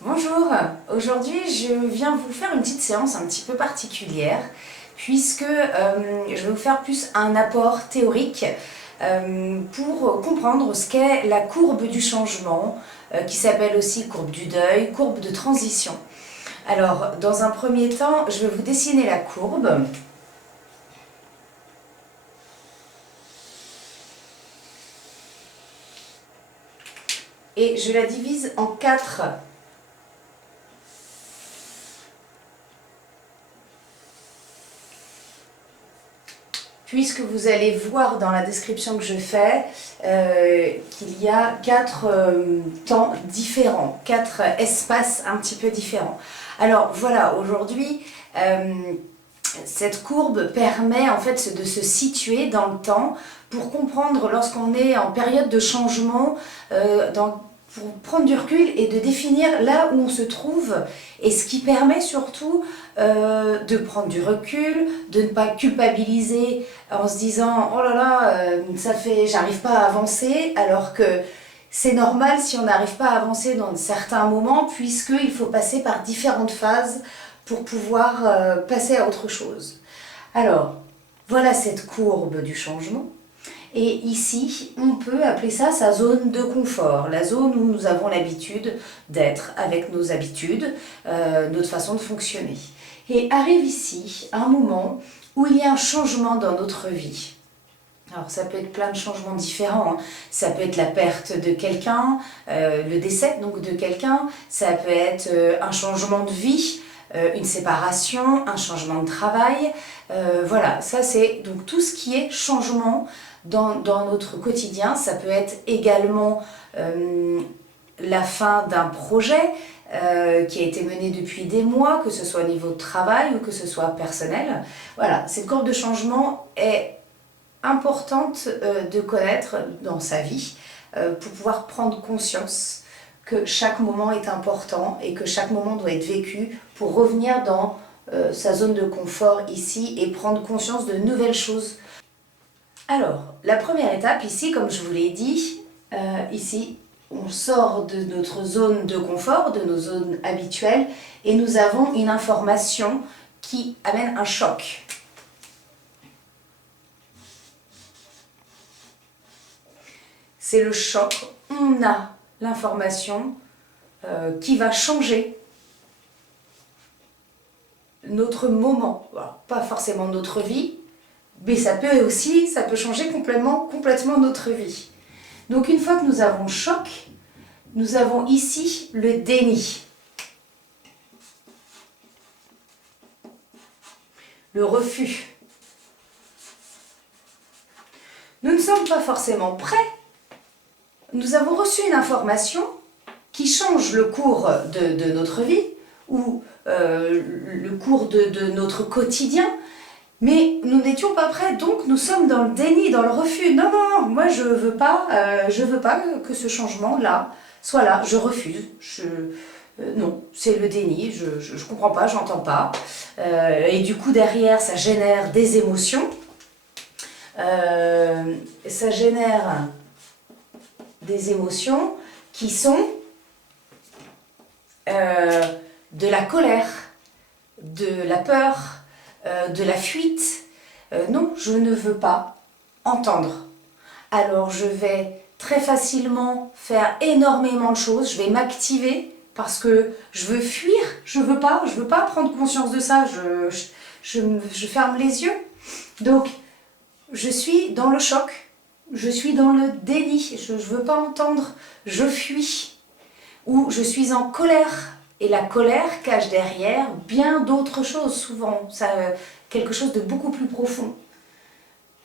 Bonjour, aujourd'hui je viens vous faire une petite séance un petit peu particulière puisque je vais vous faire plus un apport théorique pour comprendre ce qu'est la courbe du changement qui s'appelle aussi courbe du deuil, courbe de transition. Alors dans un premier temps je vais vous dessiner la courbe. Et je la divise en 4. Puisque vous allez voir dans la description que je fais qu'il y a 4 temps différents, 4 espaces un petit peu différents. Alors voilà, aujourd'hui, cette courbe permet en fait de se situer dans le temps pour comprendre lorsqu'on est en période de changement, pour prendre du recul et de définir là où on se trouve, et ce qui permet surtout de prendre du recul, de ne pas culpabiliser en se disant oh là là, j'arrive pas à avancer, alors que c'est normal si on n'arrive pas à avancer dans certains moments, puisqu'il faut passer par différentes phases pour pouvoir passer à autre chose. Alors, voilà cette courbe du changement. Et ici, on peut appeler ça sa zone de confort, la zone où nous avons l'habitude d'être avec nos habitudes, notre façon de fonctionner. Et arrive ici un moment où il y a un changement dans notre vie. Alors ça peut être plein de changements différents, hein. Ça peut être la perte de quelqu'un, le décès donc de quelqu'un, ça peut être un changement de vie, une séparation, un changement de travail. Voilà, ça c'est donc tout ce qui est changement dans notre quotidien. Ça peut être également la fin d'un projet qui a été mené depuis des mois, que ce soit au niveau de travail ou que ce soit personnel. Voilà, cette courbe de changement est importante de connaître dans sa vie pour pouvoir prendre conscience que chaque moment est important et que chaque moment doit être vécu pour revenir dans sa zone de confort ici et prendre conscience de nouvelles choses. Alors, la première étape ici, comme je vous l'ai dit, ici, on sort de notre zone de confort, de nos zones habituelles, et nous avons une information qui amène un choc. C'est le choc, on a l'information qui va changer notre moment, alors, pas forcément notre vie, mais ça peut changer complètement notre vie. Donc une fois que nous avons le choc, nous avons ici le déni, le refus. Nous ne sommes pas forcément prêts. Nous avons reçu une information qui change le cours de notre vie ou le cours de notre quotidien, mais nous n'étions pas prêts, donc nous sommes dans le déni, dans le refus. Non, non, non, moi je veux pas que ce changement-là soit là, je refuse. Non, c'est le déni, je comprends pas, j'entends pas. Et du coup derrière ça génère des émotions, ça génère des émotions qui sont de la colère, de la peur, de la fuite. Non, je ne veux pas entendre. Alors je vais très facilement faire énormément de choses, je vais m'activer parce que je veux fuir, je veux pas prendre conscience de ça, je ferme les yeux. Donc je suis dans le choc, je suis dans le déni, je ne veux pas entendre, je fuis, ou je suis en colère. Et la colère cache derrière bien d'autres choses, souvent, quelque chose de beaucoup plus profond.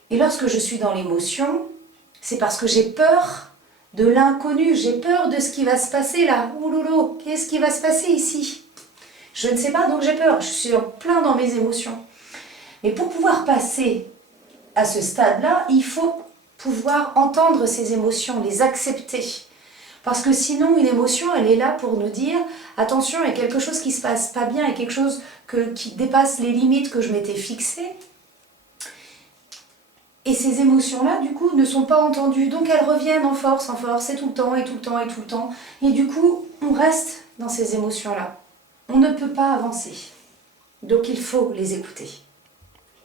Et lorsque je suis dans l'émotion, c'est parce que j'ai peur de l'inconnu, j'ai peur de ce qui va se passer là. Ouh loulou, qu'est-ce qui va se passer ici? Je ne sais pas, donc j'ai peur, je suis en plein dans mes émotions. Mais pour pouvoir passer à ce stade-là, il faut pouvoir entendre ces émotions, les accepter. Parce que sinon, une émotion, elle est là pour nous dire « Attention, il y a quelque chose qui ne se passe pas bien, il y a quelque chose qui dépasse les limites que je m'étais fixées. » Et ces émotions-là, du coup, ne sont pas entendues. Donc elles reviennent en force, et tout le temps, et tout le temps, et tout le temps. Et du coup, on reste dans ces émotions-là. On ne peut pas avancer. Donc il faut les écouter.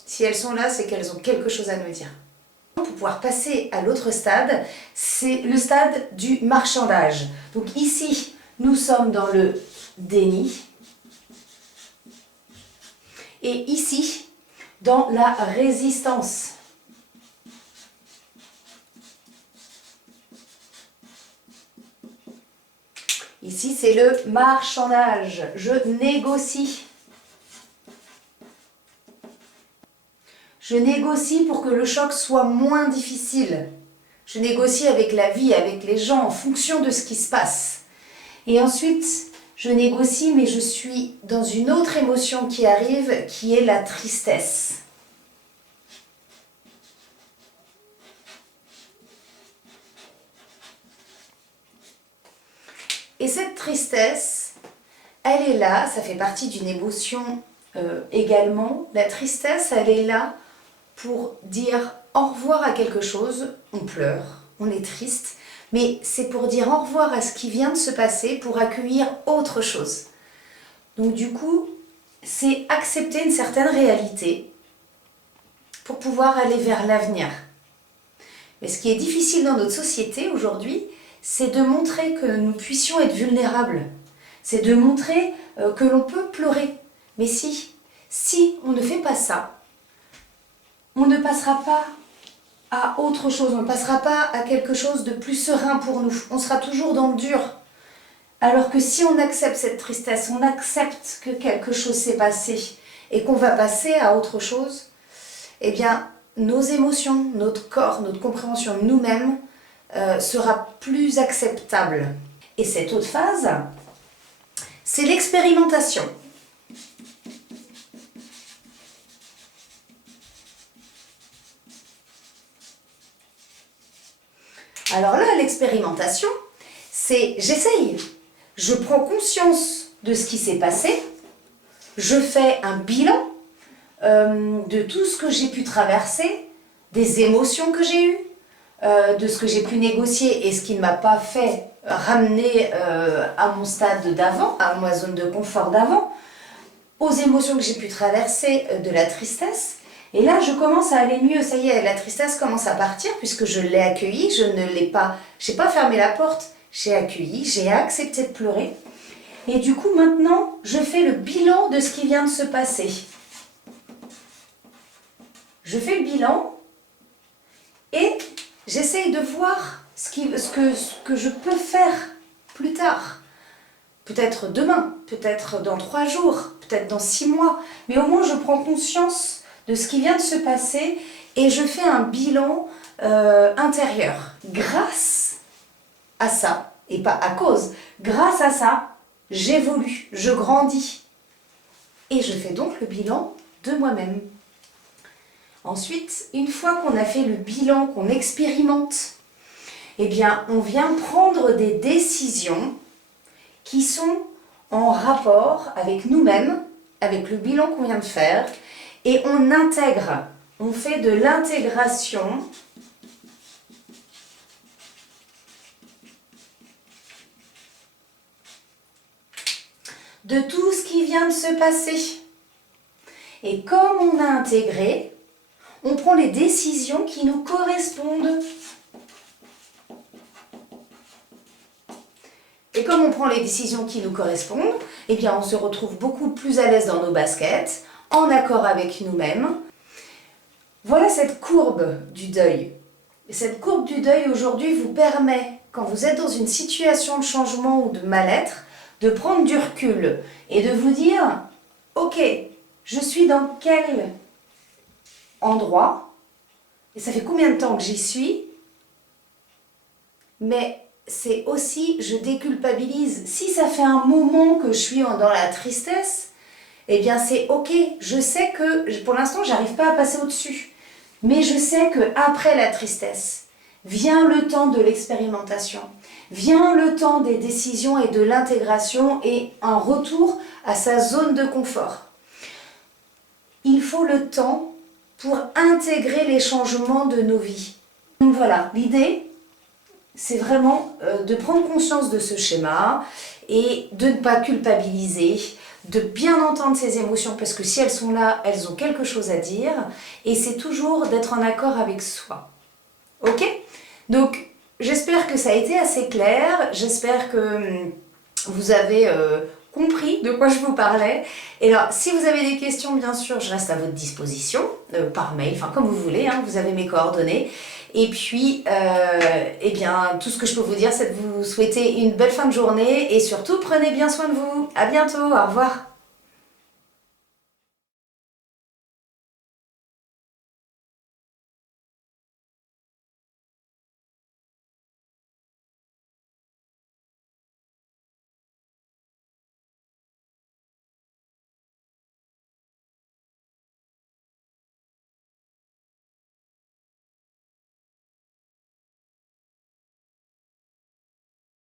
Si elles sont là, c'est qu'elles ont quelque chose à nous dire. Pour pouvoir passer à l'autre stade, c'est le stade du marchandage. Donc ici, nous sommes dans le déni. Et ici, dans la résistance. Ici, c'est le marchandage. Je négocie. Je négocie pour que le choc soit moins difficile. Je négocie avec la vie, avec les gens, en fonction de ce qui se passe. Et ensuite, je négocie, mais je suis dans une autre émotion qui arrive, qui est la tristesse. Et cette tristesse, elle est là, ça fait partie d'une émotion également. La tristesse, elle est là pour dire au revoir à quelque chose. On pleure, on est triste, mais c'est pour dire au revoir à ce qui vient de se passer, pour accueillir autre chose. Donc du coup, c'est accepter une certaine réalité pour pouvoir aller vers l'avenir. Mais ce qui est difficile dans notre société aujourd'hui, c'est de montrer que nous puissions être vulnérables. C'est de montrer que l'on peut pleurer. Mais si on ne fait pas ça, on ne passera pas à autre chose, on ne passera pas à quelque chose de plus serein pour nous. On sera toujours dans le dur. Alors que si on accepte cette tristesse, on accepte que quelque chose s'est passé et qu'on va passer à autre chose, eh bien, nos émotions, notre corps, notre compréhension de nous-mêmes sera plus acceptable. Et cette autre phase, c'est l'expérimentation. Alors là, l'expérimentation, c'est j'essaye, je prends conscience de ce qui s'est passé, je fais un bilan de tout ce que j'ai pu traverser, des émotions que j'ai eues, de ce que j'ai pu négocier et ce qui ne m'a pas fait ramener à mon stade d'avant, à ma zone de confort d'avant, aux émotions que j'ai pu traverser, de la tristesse. Et là, je commence à aller mieux. Ça y est, la tristesse commence à partir puisque je l'ai accueillie, je ne l'ai pas, j'ai pas fermé la porte, j'ai accueilli, j'ai accepté de pleurer. Et du coup, maintenant, je fais le bilan de ce qui vient de se passer. Je fais le bilan et j'essaye de voir ce que je peux faire plus tard. Peut-être demain, peut-être dans 3 jours, peut-être dans 6 mois. Mais au moins, je prends conscience de ce qui vient de se passer et je fais un bilan intérieur. Grâce à ça, et pas à cause, grâce à ça, j'évolue, je grandis. Et je fais donc le bilan de moi-même. Ensuite, une fois qu'on a fait le bilan, qu'on expérimente, eh bien, on vient prendre des décisions qui sont en rapport avec nous-mêmes, avec le bilan qu'on vient de faire, et on intègre, on fait de l'intégration de tout ce qui vient de se passer. Et comme on a intégré, on prend les décisions qui nous correspondent. Et comme on prend les décisions qui nous correspondent, eh bien on se retrouve beaucoup plus à l'aise dans nos baskets, en accord avec nous-mêmes. Voilà cette courbe du deuil. Et cette courbe du deuil aujourd'hui vous permet, quand vous êtes dans une situation de changement ou de mal-être, de prendre du recul et de vous dire « Ok, je suis dans quel endroit et ça fait combien de temps que j'y suis ?» Mais c'est aussi, je déculpabilise. Si ça fait un moment que je suis dans la tristesse, eh bien c'est ok. Je sais que, pour l'instant, j'arrive pas à passer au-dessus. Mais je sais qu'après la tristesse, vient le temps de l'expérimentation, vient le temps des décisions et de l'intégration et un retour à sa zone de confort. Il faut le temps pour intégrer les changements de nos vies. Donc voilà, l'idée, c'est vraiment de prendre conscience de ce schéma et de ne pas culpabiliser, de bien entendre ses émotions parce que si elles sont là, elles ont quelque chose à dire et c'est toujours d'être en accord avec soi. Ok? Donc j'espère que ça a été assez clair, j'espère que vous avez compris de quoi je vous parlais. Et alors, si vous avez des questions, bien sûr, je reste à votre disposition, par mail, enfin comme vous voulez, hein, vous avez mes coordonnées. Et puis, eh bien, tout ce que je peux vous dire, c'est de vous souhaiter une belle fin de journée et surtout, prenez bien soin de vous. À bientôt, au revoir.